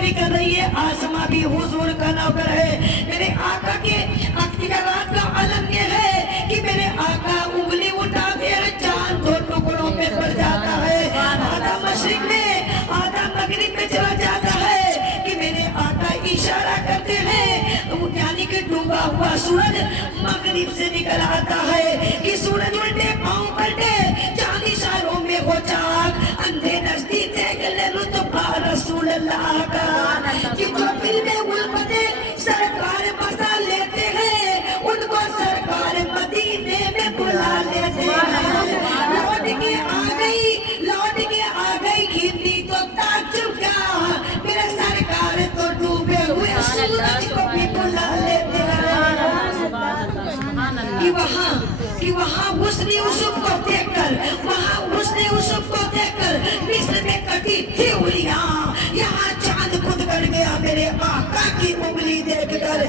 नौकरी कर रही है, आसमां भी हुजूर का नौकर है। मेरे आका के अख्तियारात का आलम ये है कि मेरे आका उंगली उठाते हैं, चांद दो टुकड़ों पे पड़ जाता है, आधा मशरिक में आधा मगरिब में चला जाता है कि मेरे आका इशारा करते हैं, यानी कि डूबा हुआ सूरज मगरिब से निकल आता है कि सूरज उल्टे पांव पलटे, चांद इशारों में हो चाक, अंधे नजदीक देख ले रुतबा रसूल अल्लाह का, कि जो दिल में उल्फते सरकार मजा लेते हैं, उनको सरकार मदीने में बुला लेते हैं। लौट के आ गई, लौट के आ गई हिंदी तो ताज्जुब का, मेरे सरकार तो डूबे हुए सूरज को भी बुला लेते हैं। कि वहाँ हुस्न यूसुफ को देखकर, वहाँ हुस्न यूसुफ को देखकर मिस्र में कटी थी उंगलियां, यहाँ चांद खुद कर गया मेरे आका की उंगली देखकर।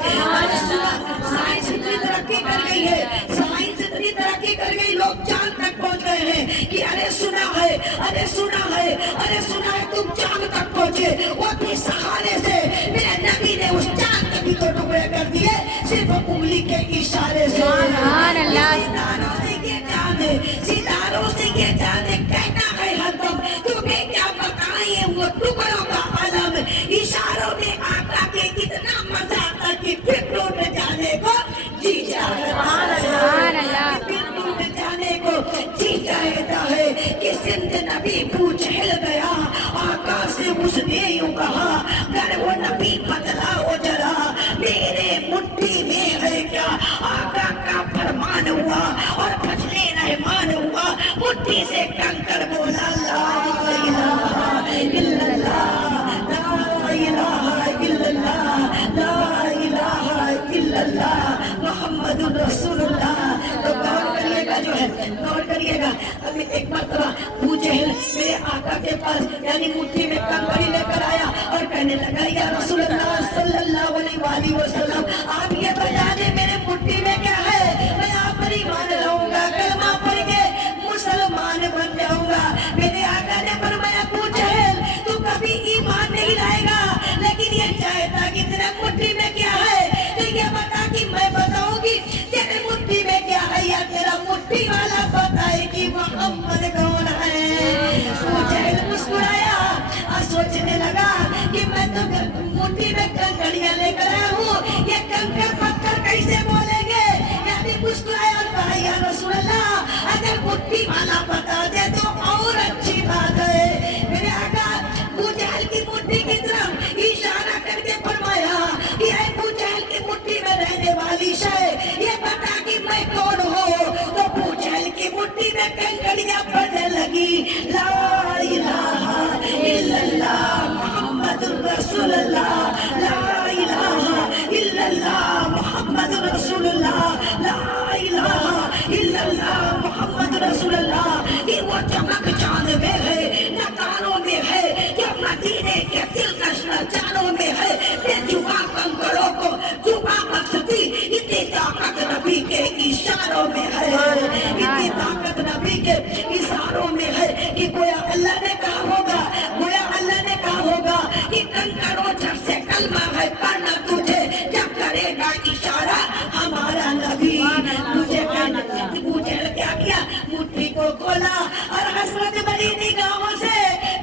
साइंस इतनी तरक्की कर गई है, साइंस इतनी तरक्की कर गई, लोग चांद तक पहुंच गए हैं कि अरे सुना है, अरे सुना है, अरे सुना है तुम चांद तक पहुंचे, वो अपनी सहारे से मेरे नबी ने उस चांद के भी तो टुकड़े कर दिए सिर्फ उंगली के इशारे से। सितारों से ये चांद, सितारों से ये चांद कहता है हरदम, तुम्हें क्या बताएं वो टुकड़ों का आलम, इशारों में आका के इतना मजा आता कि फिक्रों में जाने को जी चाहता है, फिक्रों में जाने को जी चाहता है कि सिंध नबी पूछ हिल गया, आका से उसने यूं कहा, अगर वो नबी बतलाओ जरा मेरे मुट्ठी में है क्या, आका का फरमान हुआ और फजले रहमान हुआ, मुट्ठी से कंकड़ बोला ला इलाहा इल्लल्लाह, ला इलाहा इल्लल्लाह, ला इलाहा इल्लल्लाह मुहम्मदुर रसूलुल्लाह। तो गौर करिएगा, जो है गौर करिएगा। अभी एक मरतबा अबू जहल मेरे आका के पास यानी मुट्ठी में कंकड़ी लेकर आया और कहने लगा, या रसूलुल्लाह सल्लल्लाहु अलैहि वसल्लम, आप ये बता दें मेरे मुट्ठी में क्या है, मैं आप पर ईमान लाऊंगा, कलमा पढ़ के मुसलमान बन जाऊंगा। मेरे आका ने फरमाया, अबू जहल तू कभी ईमान नहीं लाएगा, लेकिन ये चाहता कि तेरे मुट्ठी में क्या है, तो ये बता कि मैं बताऊंगी तेरे मुट्ठी में क्या है, या तेरा मुट्ठी वाला बताए कि मोहम्मद कौन है। अबू जहल मुस्कुराया और सोचने लगा कि मैं तो मुट्ठी में कंकड़ियां लेकर आया हूँ, ये कंकड़ पत्थर कैसे बोलेंगे, यानी मुस्कुराया और कहा, या रसूल अल्लाह अगर मुट्ठी वाला बता दे तो और अच्छी बात है। मेरे आका अबू जहल की मुट्ठी की तरफ इशारा करके फरमाया कि अबू जहल की मुट्ठी में रहने वाली शय ये बता कि मैं कौन हूँ। तो अबू जहल की मुट्ठी में कंकड़ियां पड़ने लगी, ला इलाहा इल्लल्लाह मुहम्मदुर रसूलुल्लाह, ला इलाहा इल्लल्लाह मुहम्मदुर रसूलुल्लाह, ला इलाहा इल्लल्लाह मुहम्मदुर रसूलुल्लाह। कि वो चमक चांद में है, नकारों में है, कि मदीने के दिलकश नजारों में है, बेजुबा कंकड़ों को जुबा मकसदी, इतनी ताकत नबी के इशारों में है, इतनी ताकत नबी के इशारों में है कि गोया अल्लाह ने कहा होगा, गोया अल्लाह ने कहा होगा कि कंकड़ों झट से कलमा है पढ़ना तुझे, जब करेगा इशारा हमारा नबी। मुझे क्या किया, मुट्ठी को खोला और हसरत भरी निगाहों से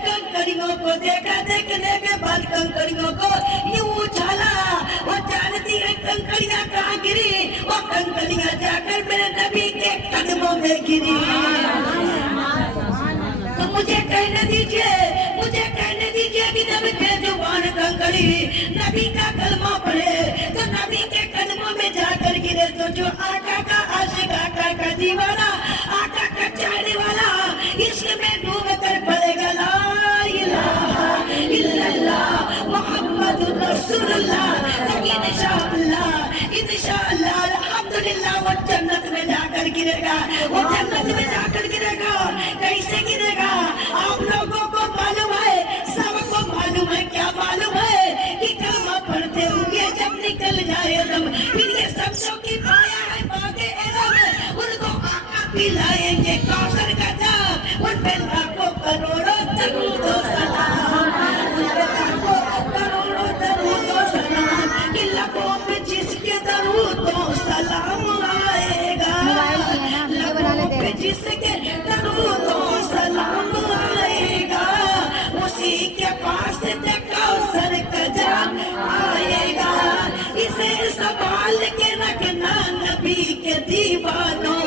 कंकड़ियों को देखा, देखने के बाद कंकड़ियों को यूं उछाला। वो जानती है कंकड़ियां कहाँ गिरी, वो कंकड़ियां जाकर मेरे नबी के कदमों में गिरी। तो मुझे कहने दीजिए, मुझे कहने दीजिए कि जब बेजुबान कंकड़ी नबी का कलमा पढ़े तो नबी के कदमों में जाकर गिरे, तो जो आका का आशिक, आका का दीवाना, आका का चाहने वाला इसमें डूब कर पड़ेगा, ला इलाहा इल्लल्लाह मुहम्मदुर रसूलुल्लाह। इंशाअल्लाह अल्हम्दुलिल्लाह वो जन्नत में जाकर गिरेगा, वो जन्नत में जाकर गिरेगा। कैसे गिरेगा आप लोगों को मालूम है, सबको मालूम है। क्या मालूम है कि कलमा पढ़ते हुए जब निकल जाए दम, फिर ये शब्दों की माया है बागे इल्म, उनको आका पिलाएंगे कौसर का जाम, उन पे लाखों करोड़ों दरूद और सलाम, उन पे लाखों करोड़ों जिसके दरूदो सलाम आएगा, उसी के पास कौसर का जाम आएगा। इसे संभाल के रखना नबी के दीवानों,